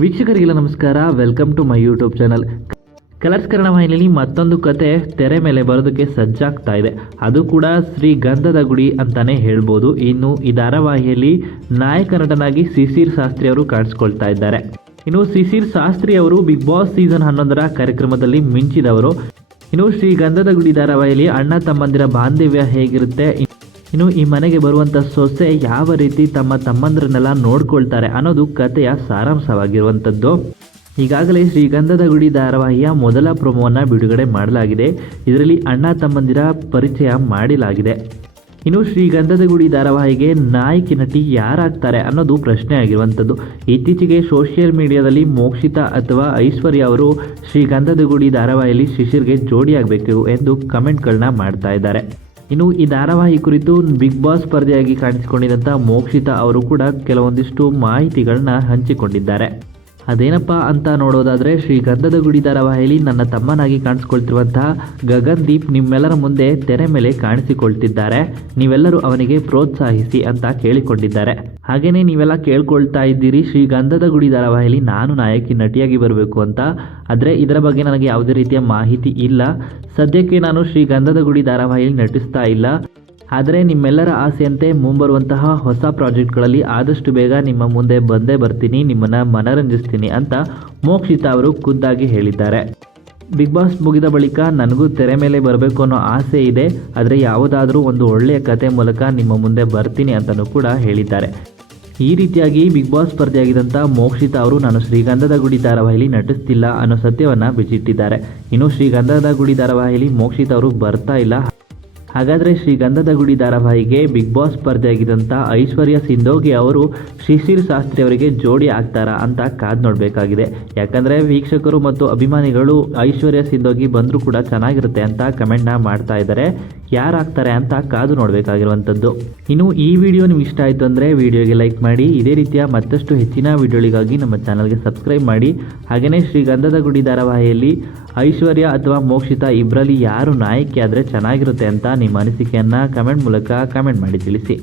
ವೀಕ್ಷಕರಿಗೆಲ್ಲ ನಮಸ್ಕಾರ. Welcome to my YouTube channel Colors Kannada ವಾಹಿನಿಯಲ್ಲಿ ಮತ್ತೊಂದು ಕತೆ ತೆರೆ ಮೇಲೆ ಬರೋದಕ್ಕೆ ಸಜ್ಜಾಗ್ತಾ ಇದೆ. ಅದು ಕೂಡ ಶ್ರೀ ಗಂಧದ ಗುಡಿ ಅಂತಾನೆ ಹೇಳ್ಬೋದು. ಇನ್ನು ಈ ಧಾರಾವಾಹಿಯಲ್ಲಿ ನಾಯಕ ನಟನಾಗಿ ಸಿಸಿರ್ ಶಾಸ್ತ್ರಿ ಅವರು ಕಾಣಿಸ್ಕೊಳ್ತಾ ಇದ್ದಾರೆ. ಇನ್ನು ಸಿಸಿರ್ ಶಾಸ್ತ್ರಿ ಅವರು ಬಿಗ್ ಬಾಸ್ ಸೀಸನ್ ಹನ್ನೊಂದರ ಕಾರ್ಯಕ್ರಮದಲ್ಲಿ ಮಿಂಚಿದವರು. ಇನ್ನು ಶ್ರೀ ಗಂಧದ ಗುಡಿ ಧಾರಾವಾಹಿಯಲ್ಲಿ ಅಣ್ಣ ತಮ್ಮಂದಿರ ಬಾಂಧವ್ಯ ಹೇಗಿರುತ್ತೆ? ಇನ್ನು ಈ ಮನೆಗೆ ಬರುವಂಥ ಸೊಸೆ ಯಾವ ರೀತಿ ತಮ್ಮ ತಮ್ಮಂದ್ರನ್ನೆಲ್ಲ ನೋಡ್ಕೊಳ್ತಾರೆ ಅನ್ನೋದು ಕಥೆಯ ಸಾರಾಂಶವಾಗಿರುವಂಥದ್ದು. ಈಗಾಗಲೇ ಶ್ರೀಗಂಧದ ಗುಡಿ ಧಾರಾವಾಹಿಯ ಮೊದಲ ಪ್ರೊಮೋವನ್ನು ಬಿಡುಗಡೆ ಮಾಡಲಾಗಿದೆ. ಇದರಲ್ಲಿ ಅಣ್ಣ ತಮ್ಮಂದಿರ ಪರಿಚಯ ಮಾಡಲಾಗಿದೆ. ಇನ್ನು ಶ್ರೀಗಂಧದ ಗುಡಿ ಧಾರಾವಾಹಿಗೆ ನಾಯಕಿ ನಟಿ ಯಾರಾಗ್ತಾರೆ ಅನ್ನೋದು ಪ್ರಶ್ನೆ ಆಗಿರುವಂಥದ್ದು ಇತ್ತೀಚೆಗೆ ಸೋಷಿಯಲ್ ಮೀಡಿಯಾದಲ್ಲಿ ಮೋಕ್ಷಿತಾ ಅಥವಾ ಐಶ್ವರ್ಯ ಅವರು ಶ್ರೀಗಂಧದ ಗುಡಿ ಧಾರಾವಾಹಿಯಲ್ಲಿ ಶಿಶಿರ್ಗೆ ಜೋಡಿಯಾಗಬೇಕು ಎಂದು ಕಮೆಂಟ್ಗಳನ್ನ ಮಾಡ್ತಾ ಇದ್ದಾರೆ. ಇನ್ನು ಈ ಧಾರಾವಾಹಿ ಕುರಿತು ಬಿಗ್ ಬಾಸ್ ಸ್ಪರ್ಧೆಯಾಗಿ ಕಾಣಿಸಿಕೊಂಡಿದ್ದಂಥ ಮೋಕ್ಷಿತಾ ಅವರು ಕೂಡ ಕೆಲವೊಂದಿಷ್ಟು ಮಾಹಿತಿಗಳನ್ನ ಹಂಚಿಕೊಂಡಿದ್ದಾರೆ. ಅದೇನಪ್ಪ ಅಂತ ನೋಡೋದಾದ್ರೆ ಶ್ರೀ ಗಂಧದ ಗುಡಿ ಧಾರಾವಾಹಿಯಲ್ಲಿ ನನ್ನ ತಮ್ಮನಾಗಿ ಕಾಣಿಸ್ಕೊಳ್ತಿರುವಂತಹ ಗಗನ್ದೀಪ್ ನಿಮ್ಮೆಲ್ಲರ ಮುಂದೆ ತೆರೆ ಮೇಲೆ ಕಾಣಿಸಿಕೊಳ್ತಿದ್ದಾರೆ. ನೀವೆಲ್ಲರೂ ಅವನಿಗೆ ಪ್ರೋತ್ಸಾಹಿಸಿ ಅಂತ ಕೇಳಿಕೊಂಡಿದ್ದಾರೆ. ಹಾಗೇನೇ ನೀವೆಲ್ಲ ಕೇಳ್ಕೊಳ್ತಾ ಇದ್ದೀರಿ. ಶ್ರೀ ಗಂಧದ ಗುಡಿ ಧಾರಾವಾಹಿಯಲ್ಲಿ ನಾನು ನಾಯಕಿ, ನಟಿಯಾಗಿ ಬರಬೇಕು ಅಂತ. ಆದರೆ ಇದರ ಬಗ್ಗೆ ನನಗೆ ಯಾವುದೇ ರೀತಿಯ ಮಾಹಿತಿ ಇಲ್ಲ. ಸದ್ಯಕ್ಕೆ ನಾನು ಶ್ರೀ ಗಂಧದ ಗುಡಿ ಧಾರಾವಾಹಿಯಲ್ಲಿ ನಟಿಸ್ತಾ ಇಲ್ಲ. ಆದರೆ ನಿಮ್ಮೆಲ್ಲರ ಆಸೆಯಂತೆ ಮುಂಬರುವಂತಹ ಹೊಸ ಪ್ರಾಜೆಕ್ಟ್ಗಳಲ್ಲಿ ಆದಷ್ಟು ಬೇಗ ನಿಮ್ಮ ಮುಂದೆ ಬಂದೇ ಬರ್ತೀನಿ, ನಿಮ್ಮನ್ನು ಮನರಂಜಿಸ್ತೀನಿ ಅಂತ ಮೋಕ್ಷಿತಾ ಅವರು ಖುದ್ದಾಗಿ ಹೇಳಿದ್ದಾರೆ. ಬಿಗ್ ಬಾಸ್ ಮುಗಿದ ಬಳಿಕ ನನಗೂ ತೆರೆ ಮೇಲೆ ಬರಬೇಕು ಅನ್ನೋ ಆಸೆ ಇದೆ. ಆದರೆ ಯಾವುದಾದ್ರೂ ಒಂದು ಒಳ್ಳೆಯ ಕತೆ ಮೂಲಕ ನಿಮ್ಮ ಮುಂದೆ ಬರ್ತೀನಿ ಅಂತಲೂ ಕೂಡ ಹೇಳಿದ್ದಾರೆ. ಈ ರೀತಿಯಾಗಿ ಬಿಗ್ ಬಾಸ್ ಸ್ಪರ್ಧೆಯಾಗಿದ್ದಂಥ ಮೋಕ್ಷಿತಾ ಅವರು ನಾನು ಶ್ರೀಗಂಧದ ಗುಡಿ ಧಾರಾವಾಹಿಲಿ ನಟಿಸ್ತಿಲ್ಲ ಅನ್ನೋ ಸತ್ಯವನ್ನು ಬಿಚ್ಚಿಟ್ಟಿದ್ದಾರೆ. ಇನ್ನು ಶ್ರೀಗಂಧದ ಗುಡಿ ಧಾರಾವಾಹಿಲಿ ಮೋಕ್ಷಿತಾ ಅವರು ಬರ್ತಾ ಇಲ್ಲ. ಹಾಗಾದರೆ ಶ್ರೀಗಂಧದ ಗುಡಿ ಧಾರಾವಾಹಿಗೆ ಬಿಗ್ ಬಾಸ್ ಸ್ಪರ್ಧೆಯಾಗಿದ್ದಂಥ ಐಶ್ವರ್ಯ ಸಿಂಧೋಗಿ ಅವರು ಶಿಶಿರ್ ಶಾಸ್ತ್ರಿ ಅವರಿಗೆ ಜೋಡಿ ಆಗ್ತಾರಾ ಅಂತ ಕಾದ್ ನೋಡಬೇಕಾಗಿದೆ. ಯಾಕಂದರೆ ವೀಕ್ಷಕರು ಮತ್ತು ಅಭಿಮಾನಿಗಳು ಐಶ್ವರ್ಯ ಸಿಂಧೋಗಿ ಬಂದರೂ ಕೂಡ ಚೆನ್ನಾಗಿರುತ್ತೆ ಅಂತ ಕಮೆಂಟ್ನ ಮಾಡ್ತಾ ಇದ್ದಾರೆ. ಯಾರಾಗ್ತಾರೆ ಅಂತ ಕಾದು ನೋಡಬೇಕಾಗಿರುವಂಥದ್ದು. ಇನ್ನು ಈ ವಿಡಿಯೋ ನಿಮ್ಗೆ ಇಷ್ಟ ಆಯಿತು ಅಂದರೆ ವಿಡಿಯೋಗೆ ಲೈಕ್ ಮಾಡಿ, ಇದೇ ರೀತಿಯ ಮತ್ತಷ್ಟು ಹೆಚ್ಚಿನ ವಿಡಿಯೋಗಳಿಗಾಗಿ ನಮ್ಮ ಚಾನಲ್ಗೆ ಸಬ್ಸ್ಕ್ರೈಬ್ ಮಾಡಿ. ಹಾಗೆಯೇ ಶ್ರೀಗಂಧದ ಗುಡಿ ಧಾರಾವಾಹಿಯಲ್ಲಿ ಐಶ್ವರ್ಯ ಅಥವಾ ಮೋಕ್ಷಿತ ಇಬ್ಬರಲ್ಲಿ ಯಾರು ನಾಯಕಿ ಆದರೆ ಚೆನ್ನಾಗಿರುತ್ತೆ ಅಂತ ನಿಮ್ಮ ಅನಿಸಿಕೆಯನ್ನು ಕಮೆಂಟ್ ಮೂಲಕ ಕಮೆಂಟ್ ಮಾಡಿ ತಿಳಿಸಿ.